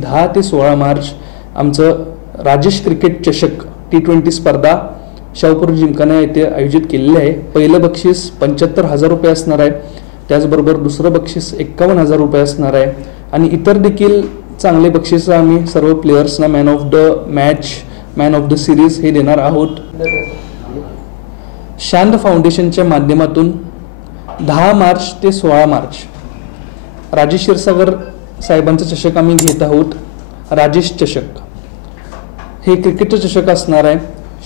10 ते 16 मार्च आमचं राजेश क्रिकेट चषक T20 स्पर्धा शाहूपुरी जिमखाना येथे आयोजित केलेली आहे। पहिलं बक्षीस 75,000 रुपये असणार आहे, त्याचबरोबर दुसरं बक्षीस 51,000 रुपये असणार आहे आणि इतर देखील चांगले बक्षीस आम्ही सर्व प्लेयर्सना man of the match, man of the series हे देणार आहोत। शांत फाउंडेशनच्या माध्यमातून 10 मार्च ते 16 मार्च राजेश क्षीरसागर साहेबांचं चषक आम्ही घेत आहोत। राजेश चषक हे क्रिकेटचं चषक असणार आहे,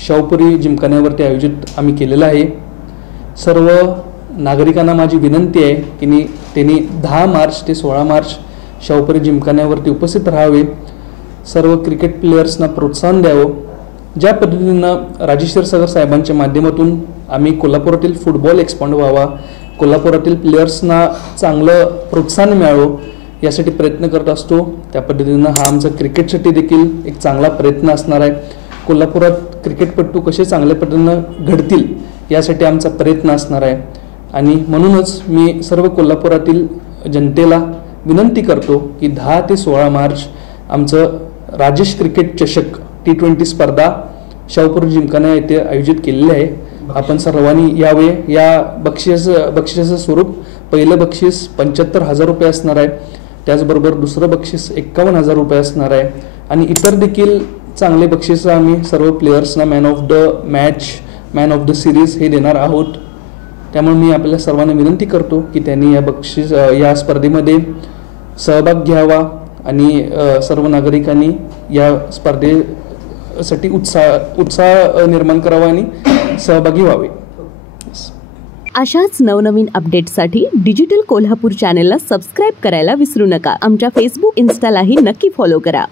शाहूपुरी जिमखान्यावरती आयोजित आम्ही केलेलं आहे। सर्व नागरिकांना माझी विनंती आहे की त्यांनी 10 मार्च ते 16 मार्च शाहूपुरी जिमखान्यावरती उपस्थित राहावे, सर्व क्रिकेट प्लेयर्सना प्रोत्साहन द्यावं। ज्या पद्धतीनं राजेश क्षीरसागर साहेबांच्या माध्यमातून आम्ही कोल्हापुरातील फुटबॉल एक्सपांड व्हावा, कोल्हापुरातील प्लेयर्सना चांगलं प्रोत्साहन मिळावं यासाठी प्रयत्न करत असतो, त्या पद्धतीनं हा आमचा क्रिकेटसाठी देखील एक चांगला प्रयत्न असणार आहे। कोल्हापुरात क्रिकेटपटू कसे चांगल्या पद्धतीनं घडतील यासाठी आमचा प्रयत्न असणार आहे आणि म्हणूनच मी सर्व कोल्हापुरातील जनतेला विनंती करतो की 10 ते 16 मार्च आमचं राजेश क्रिकेट चषक T20 स्पर्धा शाहूपुरी जिमखाना येथे आयोजित केलेली आहे। आपण सर्वांनी यावे। या बक्षिसाचं स्वरूप पहिलं बक्षीस 75,000 रुपये असणार आहे, त्याचबरोबर दुसरं बक्षीस 51,000 रुपये असणार आहे आणि इतर देखील चांगले बक्षीस आम्ही सर्व प्लेयर्सना man of the match, man of the series हे देणार आहोत। त्यामुळे मी आपल्या सर्वांना विनंती करतो की त्यांनी या स्पर्धेमध्ये सहभाग घ्यावा आणि सर्व नागरिकांनी या स्पर्धेसाठी उत्साह निर्माण करावा आणि सहभागी व्हावे। अशाच नवनवीन अपडेट्ससाठी डिजिटल कोल्हापूर चॅनेलला सबस्क्राईब करायला विसरू नका। आमच्या फेसबुक, इन्स्टालाही नक्की फॉलो करा।